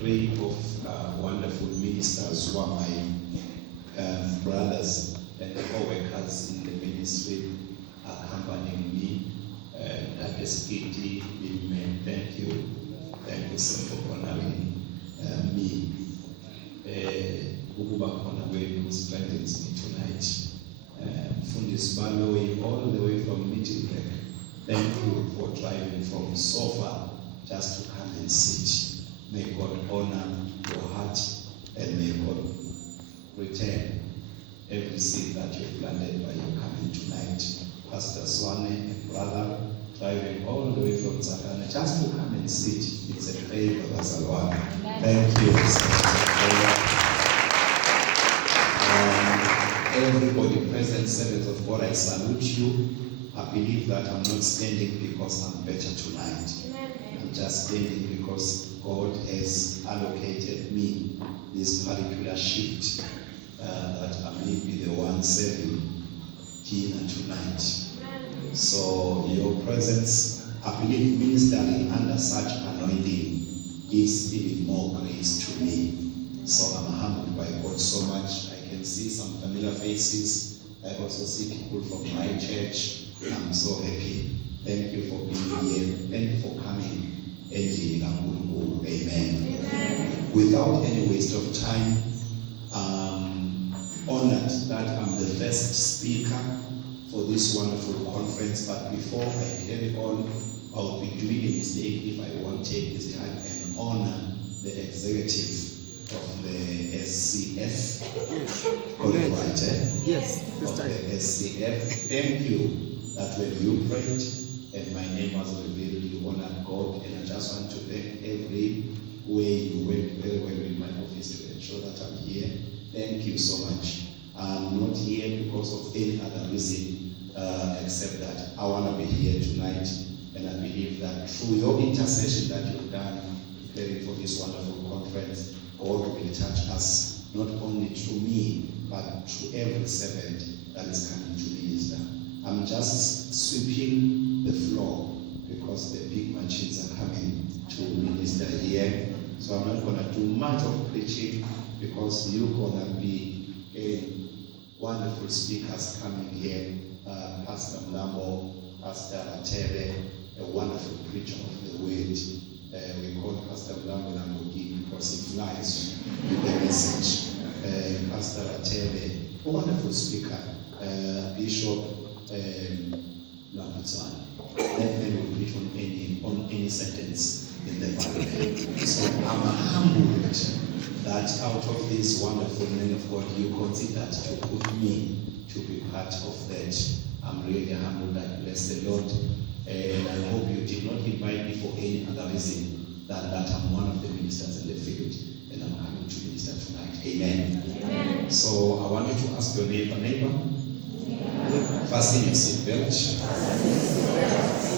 three of wonderful ministers who are my brothers and co-workers in the ministry accompanying me. Dr. Skiti, thank you. Thank you, sir, for honoring me. Ukuba khona kwenu strengthens me tonight. Fundis Baloyi, all the way from Middleburg. Thank you for driving from so far just to come and sit. May God honor your heart and may God return every seed that you've planted by your coming tonight. Pastor Swane and brother driving all the way from Zakana just to come and sit. It's a favor, Bazalwane. Thank you. Everybody present, servants of God, I salute you. I believe that I'm not standing because I'm better tonight. I'm just standing because God has allocated me this particular shift that I may be the one serving Gina tonight. So your presence, I believe ministering under such anointing gives even more grace to me. So I'm humbled by God so much. I can see some familiar faces. I also see people from my church. I'm so happy. Thank you for being here. Thank you for coming. Amen. Amen. Without any waste of time, honored that I'm the first speaker for this wonderful conference. But before I carry on, I'll be doing a mistake if I won't take this time and honor the executive of the SCF. Got it right, eh? Yes. Of the SCF. Thank you that when you prayed and my name was revealed, you honored God. And I just want to thank every way you went very well in my office to ensure that I'm here. Thank you so much. I'm not here because of any other reason except that I want to be here tonight. And I believe that through your intercession that you've done, preparing for this wonderful conference, God will touch us, not only through me, but through every servant that is coming to minister. I'm just sweeping the floor because the big machines are coming to minister here. So I'm not going to do much of preaching because you're going to be wonderful speakers coming here. Pastor Mlambo, Pastor Atele, a wonderful preacher of the word. We call Pastor Mlambo Lamborghini because he flies with the message. Pastor Atele, a wonderful speaker. Bishop Lambutswana. Let me preach on any sentence in the Bible. So I'm humbled that out of this wonderful men of God, you considered to put me to be part of that. I'm really humbled. I bless the Lord. And I hope you did not invite me for any other reason than that I'm one of the ministers in the field and I'm coming to minister tonight. Amen. Amen. So I want you to ask your neighbor. Fasten your seatbelt.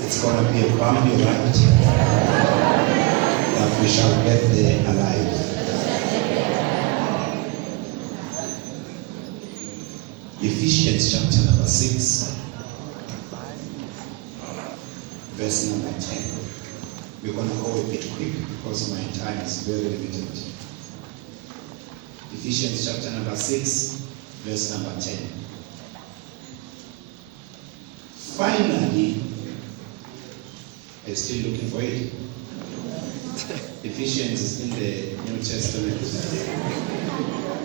It's going to be a bumpy ride, but we shall get there alive. Ephesians chapter number 6, verse number 10. We're going to go a bit quick because my time is very limited. Ephesians chapter number 6, verse number 10. Finally, I'm still looking for it. Ephesians is in the New Testament.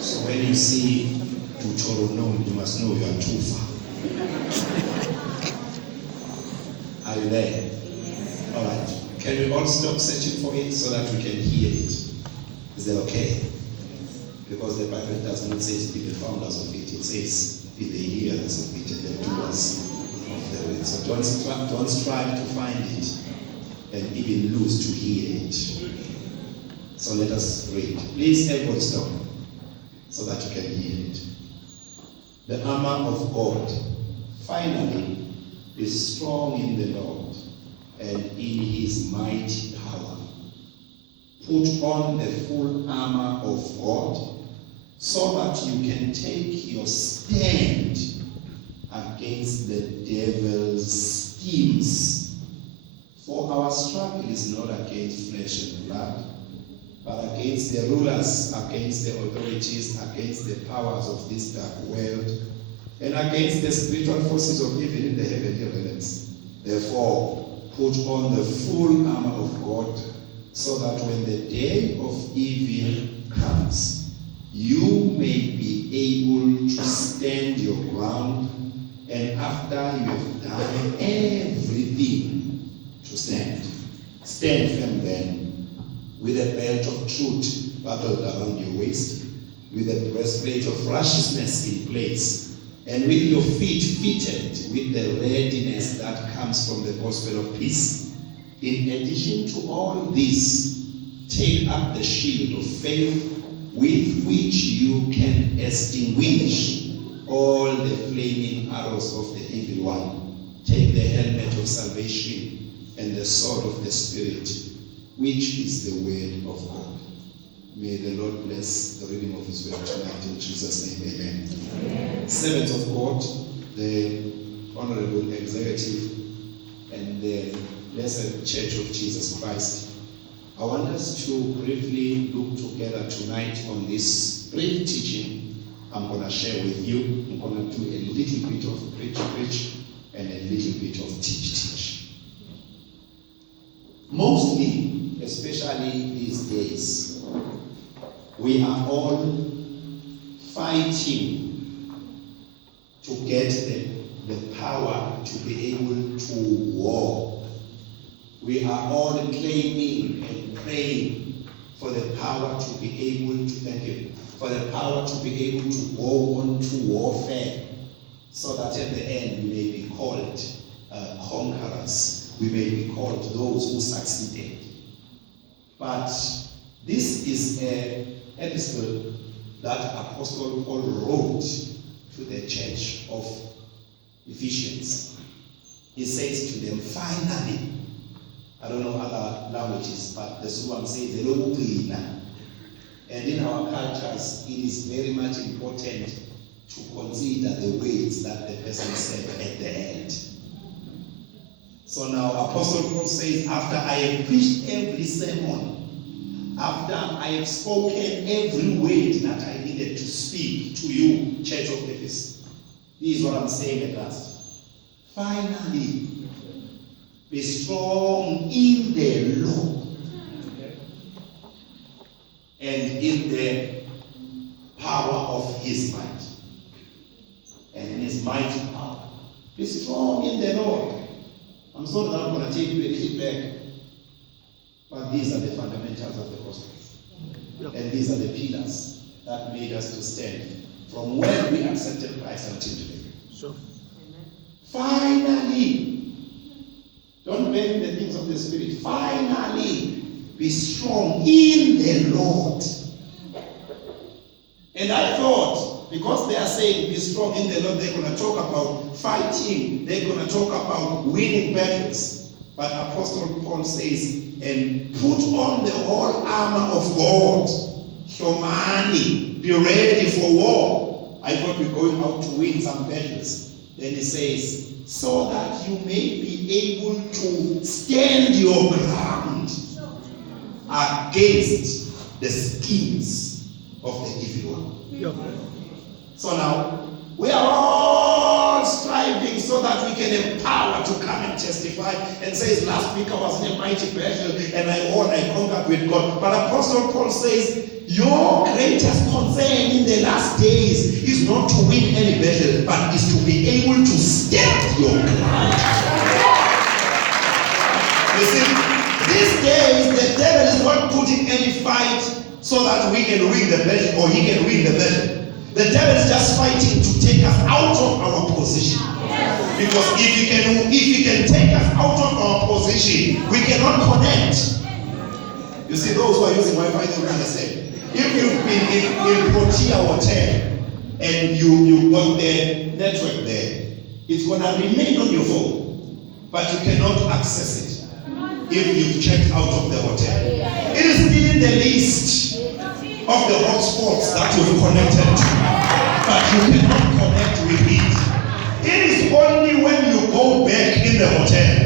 So when you see Deuteronomy, you must know you are too far. Are you there? All right. Can we all stop searching for it so that we can hear it? Is that okay? Because the Bible does not say be the founders of it. It says be the hearers of it and the doers of the word. So don't strive to find it and even lose to hear it. So let us read. Please everyone stop so that you can hear it. The armor of God, finally, is strong in the Lord and in his mighty power. Put on the full armor of God so that you can take your stand against the devil's schemes. For our struggle is not against flesh and blood, but against against the rulers, against the authorities, against the powers of this dark world, and against the spiritual forces of evil in the heavenly realms. Therefore, put on the full armor of God, so that when the day of evil comes, you may be able to stand your ground, and after you have done everything, to stand. Stand firm then, with a belt of truth buckled around your waist, with a breastplate of righteousness in place, and with your feet fitted with the readiness that comes from the gospel of peace. In addition to all this, take up the shield of faith, with which you can extinguish all the flaming arrows of the evil one. Take the helmet of salvation and the sword of the Spirit, which is the word of God. May the Lord bless the reading of his word tonight in Jesus' name. Amen. Amen. Servants of God, the Honorable Executive, and the Blessed Church of Jesus Christ, I want us to briefly look together tonight on this brief teaching I'm going to share with you. I'm going to do a little bit of preach, and a little bit of teach. Mostly, especially these days, we are all fighting to get the power to be able to war. We are all claiming and praying for the power to be able to, for the power to be able to go on to warfare, so that at the end we may be called conquerors. We may be called those who succeeded. But this is an epistle that Apostle Paul wrote to the church of Ephesians. He says to them, finally, I don't know other languages, but the Sulam says, and in our cultures, it is very much important to consider the words that the person said at the end. So now Apostle Paul says, after I have preached every sermon, after I have spoken every word that I needed to speak to you, Church of Ephesus, this is what I'm saying at last. Finally, be strong in the Lord and in the power of his might. And in his mighty power. Be strong in the Lord. I'm sorry that I'm going to take you a little back. But these are the fundamentals of the gospel. And these are the pillars that made us to stand from when we accepted Christ until today. Sure. Finally, don't blame the things of the Spirit. Finally, be strong in the Lord. And I thought, because they are saying be strong in the Lord, they're going to talk about fighting. They're going to talk about winning battles. But Apostle Paul says, and put on the whole armor of God. Humani, be ready for war. I thought we're going out to win some battles. Then he says, so that you may be able to stand your ground against the schemes of the evil one. Yep. So now, we are all striving so that we can have power to come and testify and say, last week I was in a mighty battle and I won, I conquered with God. But Apostle Paul says, your greatest concern in the last days is not to win any battle, but is to be able to stand your ground. You see, these days the devil is not putting any fight so that we can win the battle or he can win the battle. The devil is just fighting to take us out of our position. Because if he can take us out of our position, we cannot connect. You see, those who are using Wi-Fi, they don't understand. If you've been in Protea Hotel and you got the network there, it's going to remain on your phone, but you cannot access it if you've checked out of the hotel. It is still in the list of the hotspots that you've connected to, but you cannot connect with it. It is only when you go back in the hotel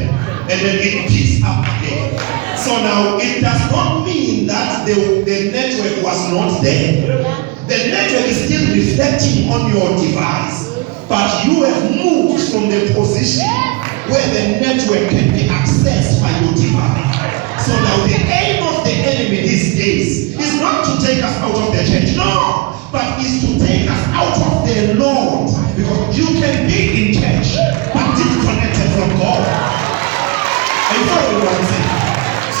and then it picks up again. So now it does not mean that the network was not there. The network is still reflecting on your device, but you have moved from the position where the network can be accessed by your device. So now the aim of the enemy these days is not to take us out of the church, no, but is to take us out of the Lord, because you can be in church but disconnected from God. Are you following what I'm saying?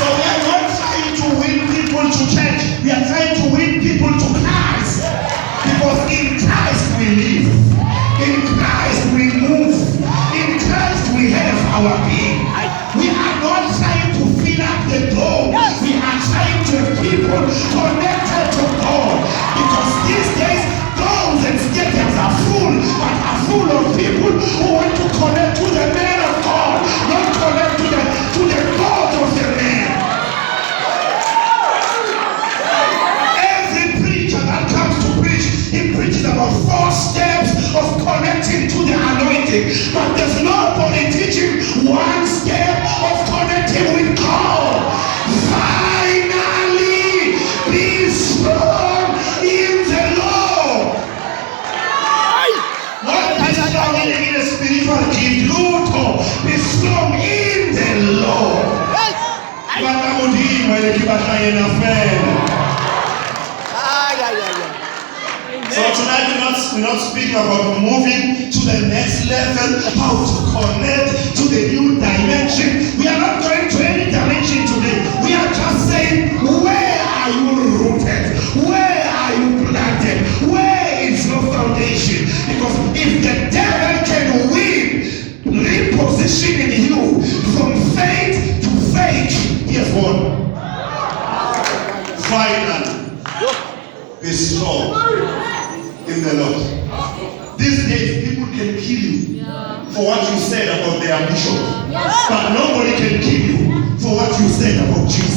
So we are not trying to win people to church. We are trying to win people to Christ. Because in Christ we live. In Christ we move. In Christ we have our being. We are not trying to fill up the door. We are trying to have people connected to God. Because these days, doors and stadiums are full, but are full of people who want to connect to the man of God, not connect to the God of the man. Every preacher that comes to preach, he preaches about 4 steps of connecting to the anointing, but there's nobody teaching 1 step of connecting with God. Finally, be strong in the Lord. Not be strong in a spiritual gift. Luto, be strong in the Lord. So tonight we're not speaking about moving to the next level, how to connect to the new dimension. We are not going to any dimension today. We are just saying, where are you rooted? Where are you planted? Where is your foundation? Because if the devil can win, repositioning you from faith to faith, he has won. Finally, be strong in the Lord. These days, people can kill you for what you said about their bishop, but nobody can kill you for what you said about Jesus.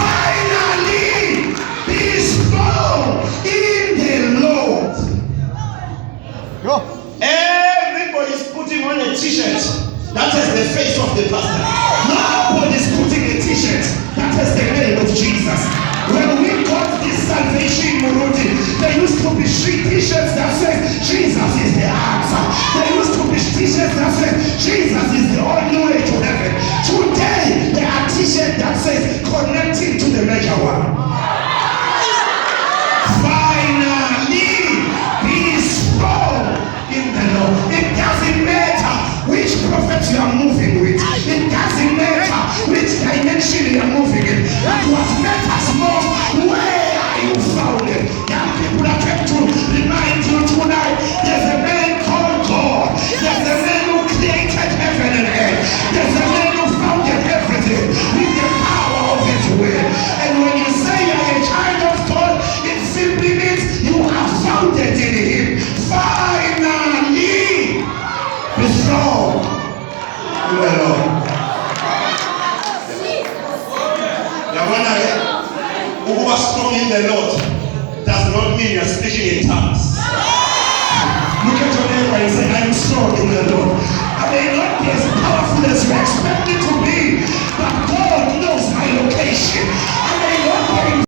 Finally, be strong in the Lord. Everybody's putting on a t-shirt that has the face of the pastor. Nobody's putting a t-shirt that has the name of Jesus. When we got this salvation in Muruti, there used to be t-shirts that says Jesus is the answer. There used to be t-shirts that says Jesus is the only way to heaven. Today, there are t-shirts that says connecting to the major one. Finally, be strong in the Lord. It doesn't matter which prophet you are moving with. It doesn't matter which dimension you are moving in. What matters most, where are you founded? Young people are kept to remind you tonight, there's a man called God. There's a man who created heaven and earth. There's a man who founded everything with the power of his will. And when you say you're a child of God, it simply means you are founded in him. Finally, be strong in the Lord. Who are strong in the Lord does not mean you're speaking in tongues. Look at your neighbor and say, I am strong in the Lord. I may not be as powerful as you expect me